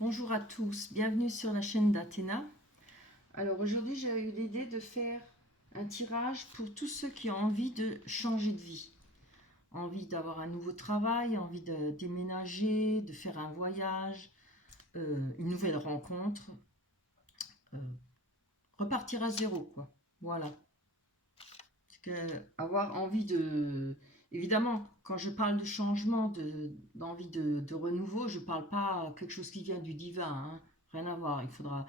Bonjour à tous, bienvenue sur la chaîne d'Athéna. Alors aujourd'hui j'ai eu l'idée de faire un tirage pour tous ceux qui ont envie de changer de vie. Envie d'avoir un nouveau travail, envie de déménager, de faire un voyage, une nouvelle rencontre, euh, repartir à zéro quoi. Voilà. Parce que avoir envie de... Évidemment, quand je parle de changement, d'envie de renouveau, je ne parle pas quelque chose qui vient du divin, hein. Rien à voir. Il faudra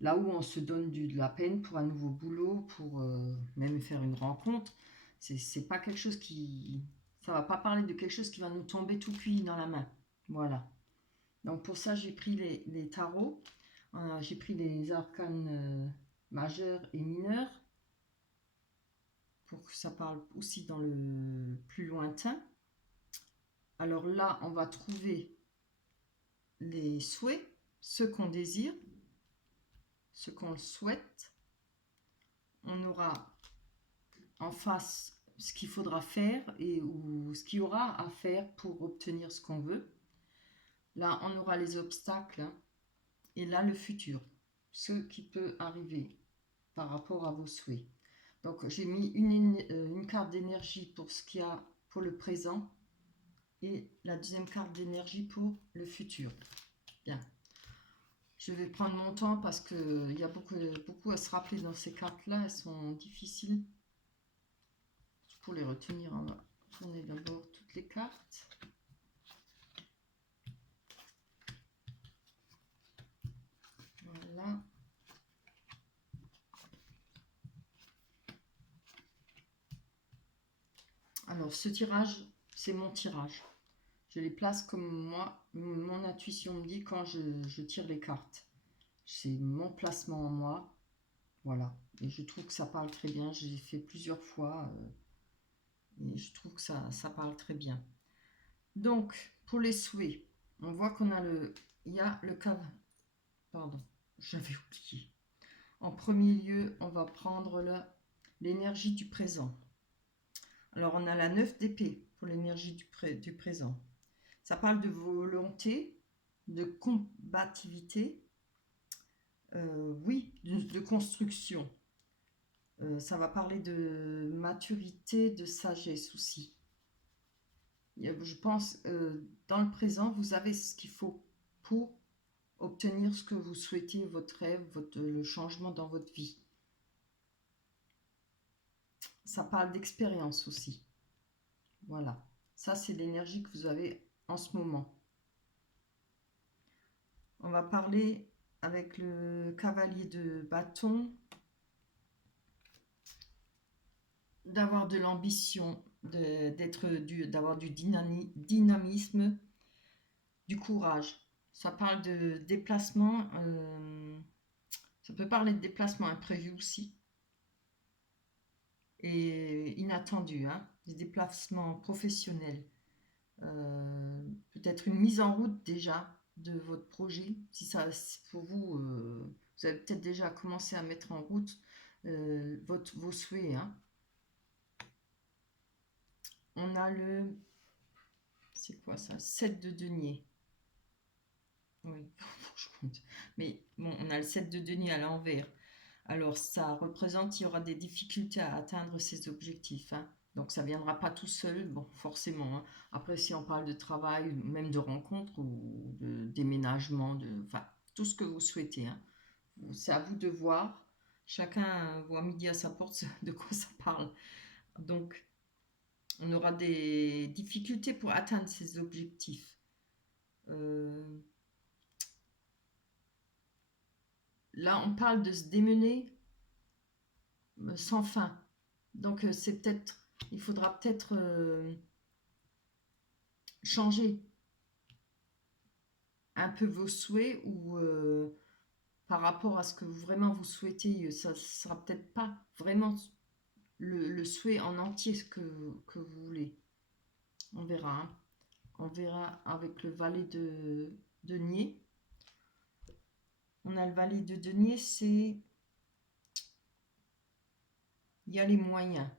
là où on se donne de la peine pour un nouveau boulot, pour même faire une rencontre, c'est pas quelque chose qui... Ça va pas parler de quelque chose qui va nous tomber tout cuit dans la main. Voilà. Donc pour ça, j'ai pris les tarots, j'ai pris les arcanes majeurs et mineurs, pour que ça parle aussi dans le plus lointain. Alors là, on va trouver les souhaits, ce qu'on désire, ce qu'on souhaite. On aura en face ce qu'il faudra faire ou ce qu'il y aura à faire pour obtenir ce qu'on veut. Là, on aura les obstacles, hein, et là, le futur, ce qui peut arriver par rapport à vos souhaits. Donc, j'ai mis une carte d'énergie pour ce qu'il y a pour le présent et la deuxième carte d'énergie pour le futur. Bien. Je vais prendre mon temps parce qu'il y a beaucoup à se rappeler dans ces cartes-là. Elles sont difficiles. Pour les retenir, on va tourner d'abord toutes les cartes. Voilà. Alors, ce tirage, c'est mon tirage. Je les place comme moi, mon intuition me dit quand je tire les cartes. C'est mon placement en moi. Voilà. Et je trouve que ça parle très bien. J'ai fait plusieurs fois. Et je trouve que ça parle très bien. Donc, pour les souhaits, on voit qu'on a il y a le cas. Pardon, j'avais oublié. En premier lieu, on va prendre l'énergie du présent. Alors, on a la 9 d'épée pour l'énergie du présent. Ça parle de volonté, de combativité, oui, de construction. Ça va parler de maturité, de sagesse aussi. Je pense, dans le présent, vous avez ce qu'il faut pour obtenir ce que vous souhaitez, votre rêve, le changement dans votre vie. Ça parle d'expérience aussi. Voilà. Ça, c'est l'énergie que vous avez en ce moment. On va parler avec le cavalier de bâton, d'avoir de l'ambition, d'avoir du dynamisme, du courage. Ça parle de déplacement, ça peut parler de déplacement imprévu aussi, et inattendu, hein, des déplacements professionnels. Peut-être une mise en route déjà de votre projet. Si pour vous, vous avez peut-être déjà commencé à mettre en route vos souhaits, hein. On a c'est quoi ça? 7 de denier. Oui, je compte. Mais bon, on a le 7 de denier à l'envers. Alors, ça représente qu'il y aura des difficultés à atteindre ces objectifs, hein. Donc, ça ne viendra pas tout seul, bon, forcément, hein. Après, si on parle de travail, même de rencontre ou de déménagement, enfin, tout ce que vous souhaitez, hein. C'est à vous de voir. Chacun voit midi à sa porte de quoi ça parle. Donc, on aura des difficultés pour atteindre ces objectifs. Euh, Là, on parle de se démener sans fin. Donc, il faudra peut-être changer un peu vos souhaits ou par rapport à ce que vraiment vous souhaitez. Ça ne sera peut-être pas vraiment le souhait en entier que vous voulez. On verra, hein. On verra avec le valet de denier. On a le valet de denier, il y a les moyens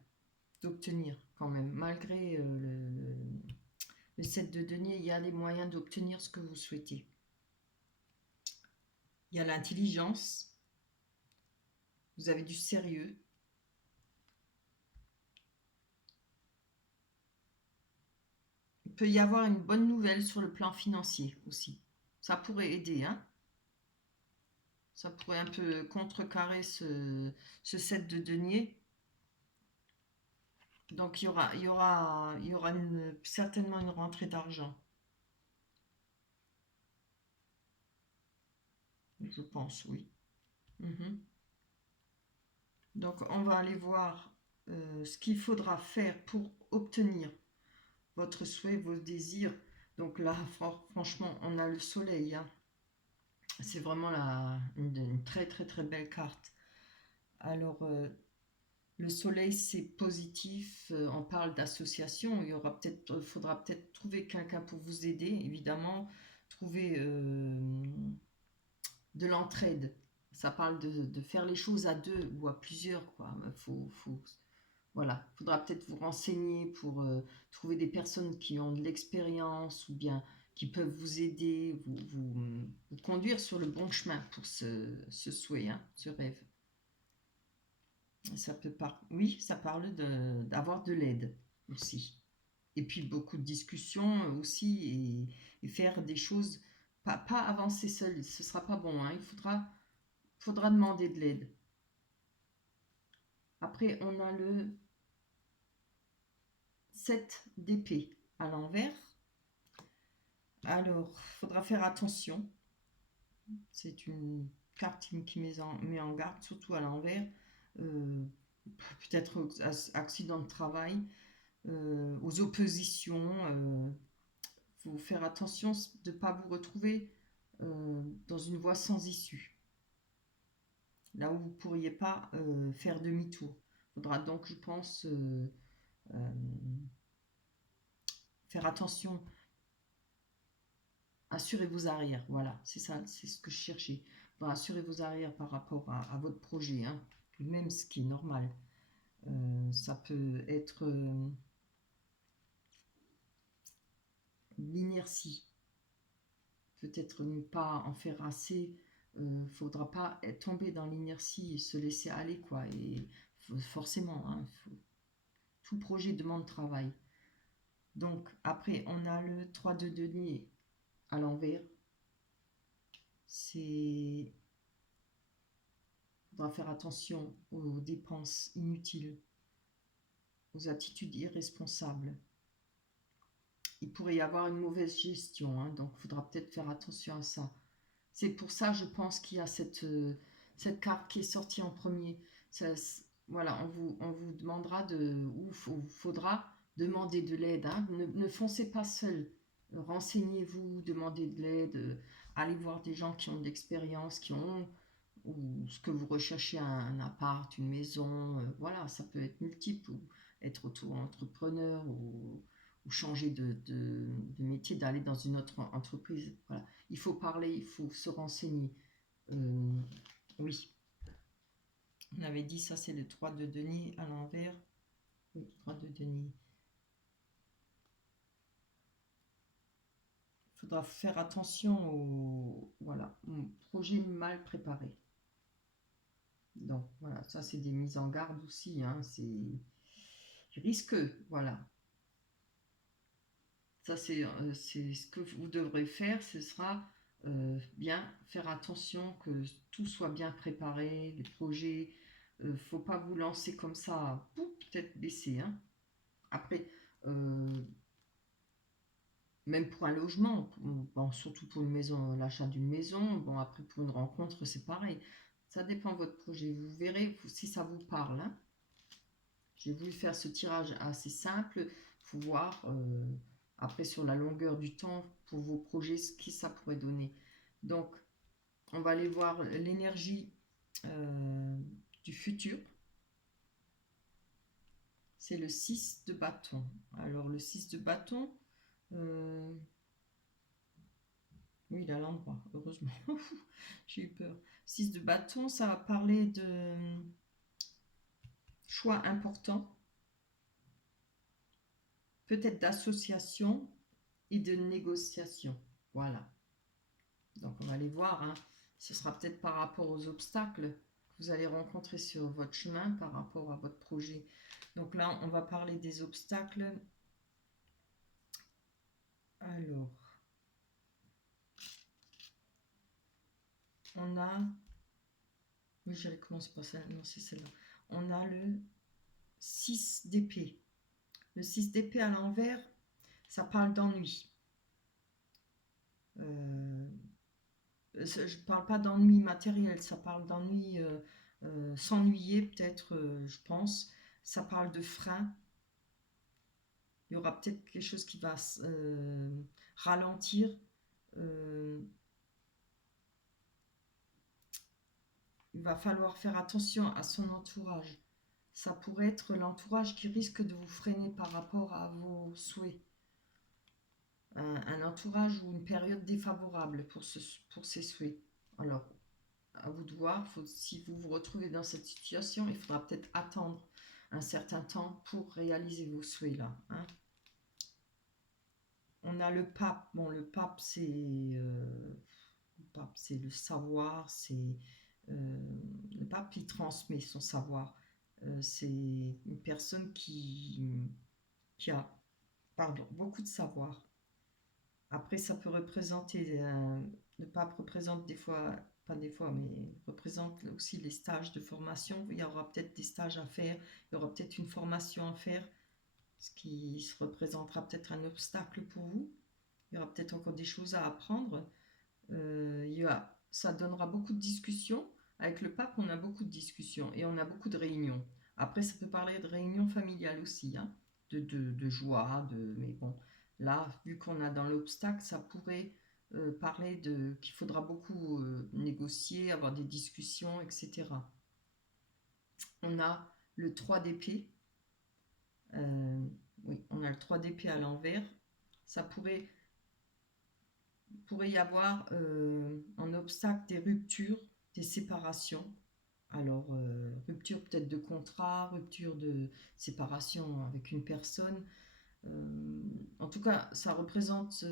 d'obtenir quand même. Malgré le 7 de denier, il y a les moyens d'obtenir ce que vous souhaitez. Il y a l'intelligence. Vous avez du sérieux. Il peut y avoir une bonne nouvelle sur le plan financier aussi. Ça pourrait aider, hein. Ça pourrait un peu contrecarrer ce 7 de denier. Donc il y aura certainement une rentrée d'argent, je pense, oui. Mhm. Donc on va aller voir ce qu'il faudra faire pour obtenir votre souhait, vos désirs. Donc là, franchement, on a le soleil, hein. C'est vraiment une très très très belle carte. Alors, le soleil, c'est positif. On parle d'association. Faudra peut-être trouver quelqu'un pour vous aider, évidemment. Trouver de l'entraide. Ça parle de faire les choses à deux ou à plusieurs, quoi. Voilà, faudra peut-être vous renseigner pour trouver des personnes qui ont de l'expérience ou bien qui peuvent vous aider, vous conduire sur le bon chemin pour ce souhait, hein, ce rêve. Oui, ça parle d'avoir de l'aide aussi. Et puis beaucoup de discussions aussi et faire des choses, pas avancer seul, ce sera pas bon, hein. Faudra demander de l'aide. Après, on a le 7 d'épée à l'envers. Alors, faudra faire attention. C'est une carte qui met en garde, surtout à l'envers. Euh, Peut-être aux accidents de travail, aux oppositions. Faut faire attention de ne pas vous retrouver dans une voie sans issue. Là où vous ne pourriez pas faire demi-tour. Il faudra donc, je pense, euh, faire attention. Assurez vos arrières, voilà, c'est ça, c'est ce que je cherchais. Enfin, assurez vos arrières par rapport à votre projet, hein, même ce qui est normal. Ça peut être l'inertie, peut-être ne pas en faire assez. Faudra pas tomber dans l'inertie et se laisser aller, quoi. Et forcément, hein, tout projet demande travail. Donc après, on a le 3 de denier à l'envers. C'est faudra faire attention aux dépenses inutiles, aux attitudes irresponsables. Il pourrait y avoir une mauvaise gestion, hein, donc il faudra peut-être faire attention à ça. C'est pour ça, je pense, qu'il y a cette carte qui est sortie en premier. Ça, voilà, on vous demandera ou faudra demander de l'aide, hein. Ne foncez pas seul. Renseignez-vous, demandez de l'aide, allez voir des gens qui ont de l'expérience, ou ce que vous recherchez, un appart, une maison, voilà, ça peut être multiple, ou être auto-entrepreneur, ou changer de métier, d'aller dans une autre entreprise. Voilà. Il faut parler, il faut se renseigner. Oui, on avait dit ça, c'est le 3 de denier à l'envers. Oui, 3 de denier. Il faudra faire attention au projet mal préparé. Donc voilà, ça c'est des mises en garde aussi, hein, c'est risqueux, voilà. Ça c'est ce que vous devrez faire, ce sera bien faire attention que tout soit bien préparé, les projets, faut pas vous lancer comme ça, peut-être baisser, hein. Après, euh, même pour un logement, bon, surtout pour une maison, l'achat d'une maison, bon après pour une rencontre c'est pareil. Ça dépend de votre projet. Vous verrez si ça vous parle, hein. J'ai voulu faire ce tirage assez simple pour voir après sur la longueur du temps pour vos projets ce que ça pourrait donner. Donc on va aller voir l'énergie du futur. C'est le 6 de bâton. Alors le 6 de bâton, oui, il est à l'endroit, heureusement. J'ai eu peur. 6 de bâton, ça va parler de choix importants, peut-être d'association et de négociation. Voilà. Donc on va aller voir, hein. Ce sera peut-être par rapport aux obstacles que vous allez rencontrer sur votre chemin par rapport à votre projet. Donc là, on va parler des obstacles. Alors, on a... Oui, j'allais commencer par ça. Non, c'est celle-là. On a le 6 d'épée. Le 6 d'épée à l'envers, ça parle d'ennui. Je ne parle pas d'ennui matériel, ça parle d'ennui, s'ennuyer peut-être, je pense. Ça parle de frein. Il y aura peut-être quelque chose qui va ralentir. Euh, il va falloir faire attention à son entourage. Ça pourrait être l'entourage qui risque de vous freiner par rapport à vos souhaits. Un entourage ou une période défavorable pour ces souhaits. Alors, à vous de voir, si vous vous retrouvez dans cette situation, il faudra peut-être attendre un certain temps pour réaliser vos souhaits là. Hein. On a le pape. Bon, le pape, c'est le savoir, le pape, il transmet son savoir. C'est une personne qui a beaucoup de savoir. Après, ça peut représenter, le pape représente des fois, pas des fois, mais représente aussi les stages de formation. Il y aura peut-être des stages à faire, il y aura peut-être une formation à faire, ce qui se représentera peut-être un obstacle pour vous. Il y aura peut-être encore des choses à apprendre. Ça donnera beaucoup de discussions. Avec le pape, on a beaucoup de discussions et on a beaucoup de réunions. Après, ça peut parler de réunions familiales aussi, hein, de joie, mais bon, là, vu qu'on a dans l'obstacle, ça pourrait parler qu'il faudra beaucoup négocier, avoir des discussions, etc. On a le 3 d'épée. Oui, on a le 3 d'épée à l'envers. Ça pourrait y avoir en obstacle des ruptures, des séparations. Alors, rupture peut-être de contrat, rupture de séparation avec une personne. En tout cas, ça représente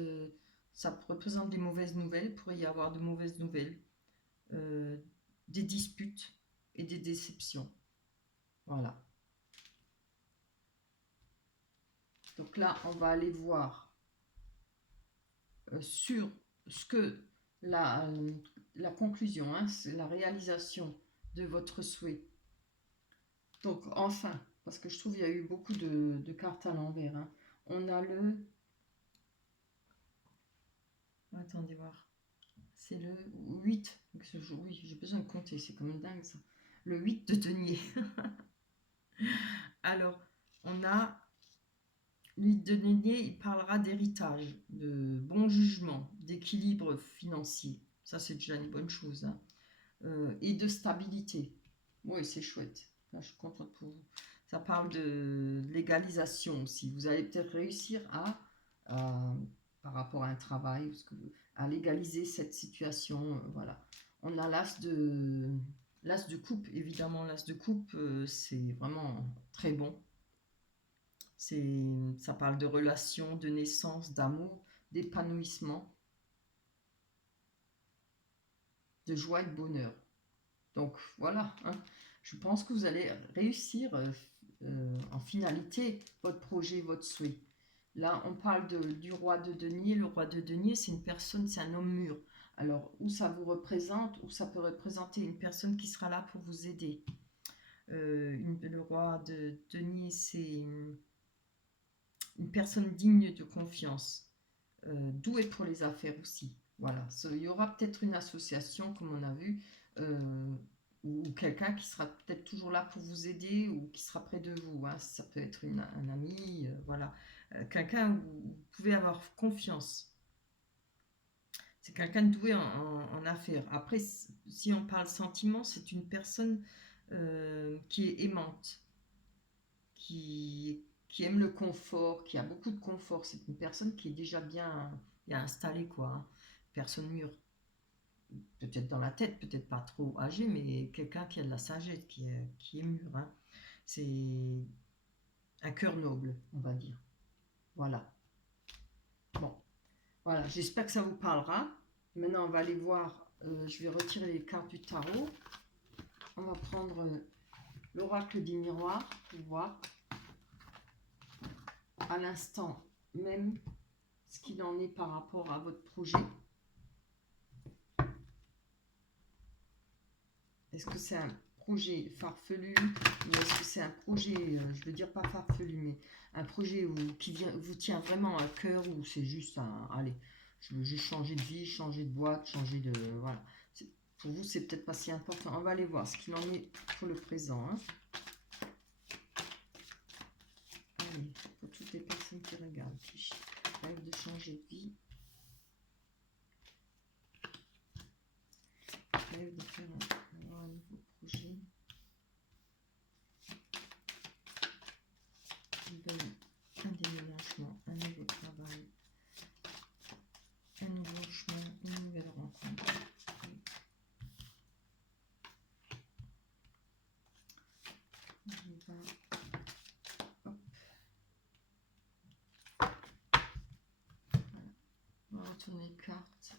des mauvaises nouvelles. Il pourrait y avoir de mauvaises nouvelles, euh, des disputes et des déceptions. Voilà. Donc là, on va aller voir sur ce que la conclusion, hein, c'est la réalisation de votre souhait. Donc enfin, parce que je trouve qu'il y a eu beaucoup de cartes à l'envers. Hein. On a le... Attendez voir. C'est le 8. Oui, j'ai besoin de compter, c'est quand même dingue ça. Le 8 de denier. Alors, on a... Le 8 de denier, il parlera d'héritage, de bon jugement, d'équilibre financier. Ça, c'est déjà une bonne chose. Hein. Et de stabilité. Oui, c'est chouette. Là, je suis contente pour vous. Ça parle de légalisation aussi. Vous allez peut-être réussir par rapport à un travail, à légaliser cette situation. Voilà. On a l'as de coupe. Évidemment, l'as de coupe, c'est vraiment très bon. Ça parle de relations, de naissance, d'amour, d'épanouissement, de joie et de bonheur. Donc voilà, hein. Je pense que vous allez réussir en finalité votre projet, votre souhait. Là, on parle du roi de denier. Le roi de denier, c'est une personne, c'est un homme mûr. Alors, où ça vous représente, ou ça peut représenter une personne qui sera là pour vous aider. Le roi de denier, c'est une personne digne de confiance, douée pour les affaires aussi. Voilà, il y aura peut-être une association, comme on a vu, ou quelqu'un qui sera peut-être toujours là pour vous aider ou qui sera près de vous. Hein. Ça peut être un ami, voilà. Quelqu'un où vous pouvez avoir confiance. C'est quelqu'un de doué en affaires. Après, si on parle sentiment, c'est une personne qui est aimante, qui aime le confort, qui a beaucoup de confort. C'est une personne qui est déjà bien installée, quoi. Hein. Personne mûre. Peut-être dans la tête, peut-être pas trop âgé, mais quelqu'un qui a de la sagesse, qui est mûr. Hein. C'est un cœur noble, on va dire. Voilà. Bon, voilà, j'espère que ça vous parlera. Maintenant, on va aller voir Je vais retirer les cartes du tarot. On va prendre l'oracle des miroirs pour voir à l'instant même ce qu'il en est par rapport à votre projet. Est-ce que c'est un projet farfelu ou est-ce que c'est un projet, je veux dire pas farfelu, mais un projet qui vous tient vraiment à cœur ou c'est juste un, allez, je veux juste changer de vie, changer de boîte, changer de, voilà. Pour vous, c'est peut-être pas si important. On va aller voir ce qu'il en est pour le présent. Hein. Allez, pour toutes les personnes qui regardent, qui rêvent de changer de vie, rêvent de faire un nouveau projet, ils veulent un déménagement, un nouveau travail, un nouveau chemin, une nouvelle rencontre. On va retourner les cartes.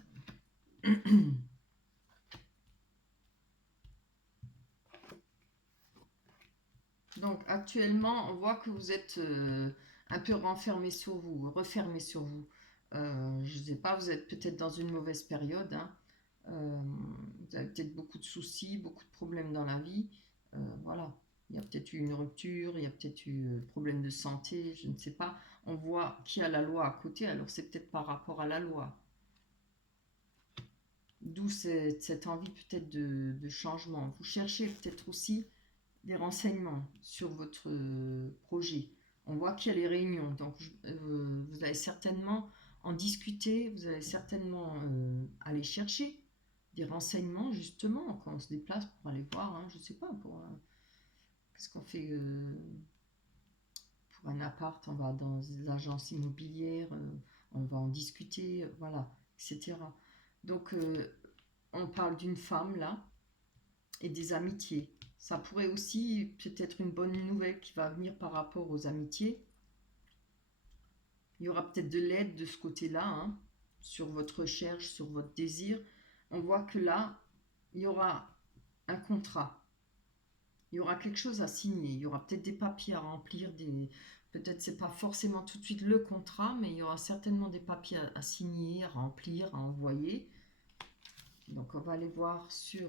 Donc actuellement, on voit que vous êtes un peu renfermé sur vous, refermé sur vous. Je ne sais pas, vous êtes peut-être dans une mauvaise période. Hein. Vous avez peut-être beaucoup de soucis, beaucoup de problèmes dans la vie. Voilà, il y a peut-être eu une rupture, il y a peut-être eu problème de santé, je ne sais pas. On voit qu'il y a la loi à côté, alors c'est peut-être par rapport à la loi. D'où cette envie peut-être de changement. Vous cherchez peut-être aussi des renseignements sur votre projet. On voit qu'il y a les réunions, donc vous allez certainement en discuter, vous allez certainement aller chercher des renseignements justement quand on se déplace pour aller voir, hein, je ne sais pas, pour qu'est-ce qu'on fait pour un appart, on va dans des agences immobilières, on va en discuter, voilà, etc. Donc on parle d'une femme là et des amitiés. Ça pourrait aussi peut-être une bonne nouvelle qui va venir par rapport aux amitiés. Il y aura peut-être de l'aide de ce côté-là, hein, sur votre recherche, sur votre désir. On voit que là, il y aura un contrat. Il y aura quelque chose à signer. Il y aura peut-être des papiers à remplir. Peut-être c'est pas forcément tout de suite le contrat, mais il y aura certainement des papiers à signer, à remplir, à envoyer. Donc on va aller voir sur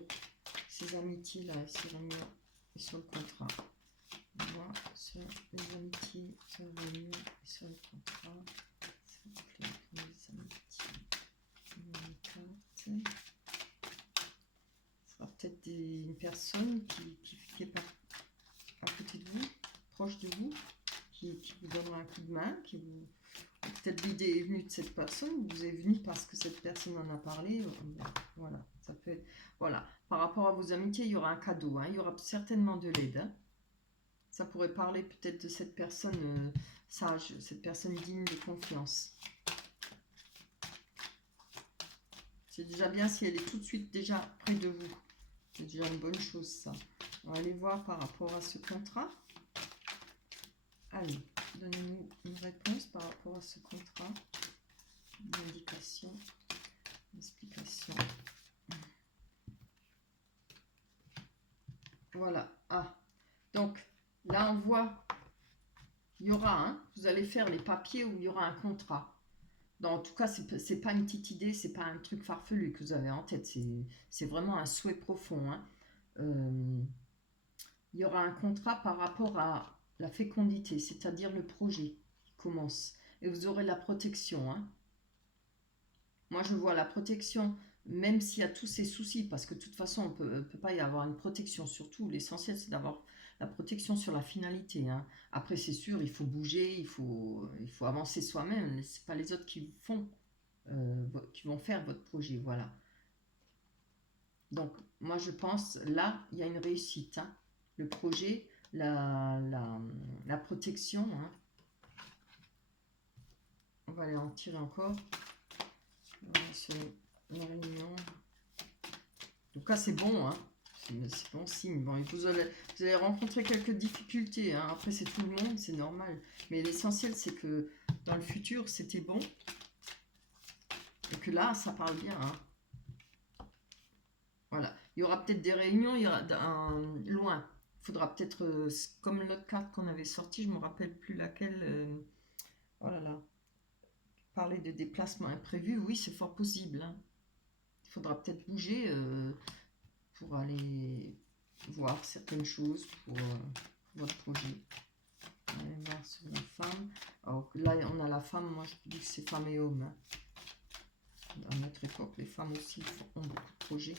ces amitiés-là, et sur le contrat. On voit sur les amitiés, sur le réunion et sur le contrat. S'il vous plaît, pour les amitiés. Une carte. Ce sera peut-être une personne qui est à côté de vous, proche de vous, qui vous donnera un coup de main, peut-être l'idée est venue de cette personne, vous est venue parce que cette personne en a parlé. Voilà, ça peut être. Voilà, par rapport à vos amitiés, il y aura un cadeau, hein, il y aura certainement de l'aide. Hein. Ça pourrait parler peut-être de cette personne sage, cette personne digne de confiance. C'est déjà bien si elle est tout de suite déjà près de vous. C'est déjà une bonne chose, ça. On va aller voir par rapport à ce contrat. Allez, donnez-nous une réponse par rapport à ce contrat. Une indication, une explication. Voilà. Ah, donc là, on voit, il y aura, hein, vous allez faire les papiers où il y aura un contrat. Non, en tout cas, c'est pas une petite idée, c'est pas un truc farfelu que vous avez en tête, c'est vraiment un souhait profond. Hein. Il y aura un contrat par rapport à la fécondité, c'est-à-dire le projet qui commence. Et vous aurez la protection. Hein. Moi, je vois la protection, même s'il y a tous ces soucis, parce que de toute façon, on peut pas y avoir une protection. Surtout, l'essentiel, c'est d'avoir la protection sur la finalité. Hein. Après, c'est sûr, il faut bouger, il faut avancer soi-même. C'est pas les autres qui vont faire votre projet. Voilà. Donc, moi, je pense, là, il y a une réussite. Hein. Le projet, la protection. Hein. On va aller en tirer encore. Sur la réunion. En tout cas, c'est bon. Hein. C'est bon signe. Bon, vous allez rencontrer quelques difficultés. Hein. Après, c'est tout le monde, c'est normal. Mais l'essentiel, c'est que dans le futur, c'était bon. Et que là, ça parle bien. Hein. Il y aura peut-être des réunions, il y aura loin. Il faudra peut-être, comme l'autre carte qu'on avait sortie, je ne me rappelle plus laquelle. Oh là là. Parler de déplacements imprévus, oui, c'est fort possible, hein. Il faudra peut-être bouger pour aller voir certaines choses pour votre projet. On va voir sur la femme. Alors là, on a la femme, moi je dis que c'est femme et homme, hein. À notre époque, les femmes aussi ont beaucoup de projets.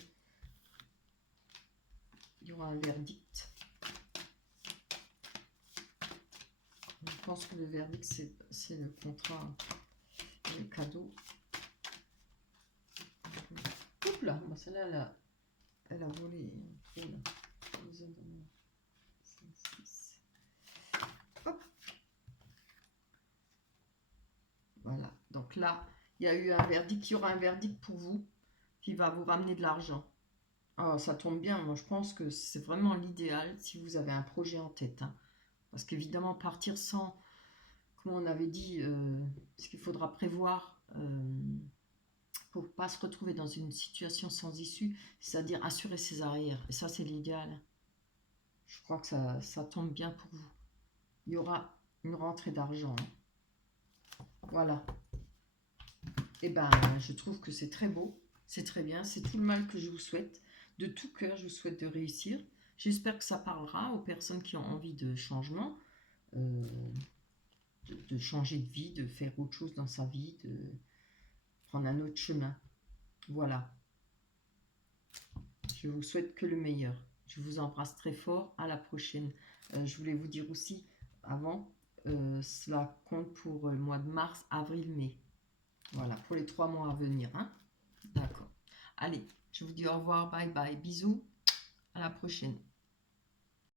Il y aura un verdict. Je pense que le verdict, c'est le contrat, le cadeau. Hop là, celle-là, elle a volé. Hop. Voilà, donc là, il y a eu un verdict, il y aura un verdict pour vous qui va vous ramener de l'argent. Alors, ça tombe bien, moi je pense que c'est vraiment l'idéal si vous avez un projet en tête, hein. Parce qu'évidemment, partir sans, comme on avait dit, ce qu'il faudra prévoir pour ne pas se retrouver dans une situation sans issue, c'est-à-dire assurer ses arrières. Et ça, c'est l'idéal. Je crois que ça tombe bien pour vous. Il y aura une rentrée d'argent, hein. Voilà. Et ben, je trouve que c'est très beau, c'est très bien, c'est tout le mal que je vous souhaite. De tout cœur, je vous souhaite de réussir. J'espère que ça parlera aux personnes qui ont envie de changement, de changer de vie, de faire autre chose dans sa vie, de prendre un autre chemin. Voilà. Je vous souhaite que le meilleur. Je vous embrasse très fort. À la prochaine. Je voulais vous dire aussi, avant, cela compte pour le mois de mars, avril, mai. Voilà, pour les 3 mois à venir, hein. D'accord. Allez, je vous dis au revoir, bye bye, bisous. À la prochaine.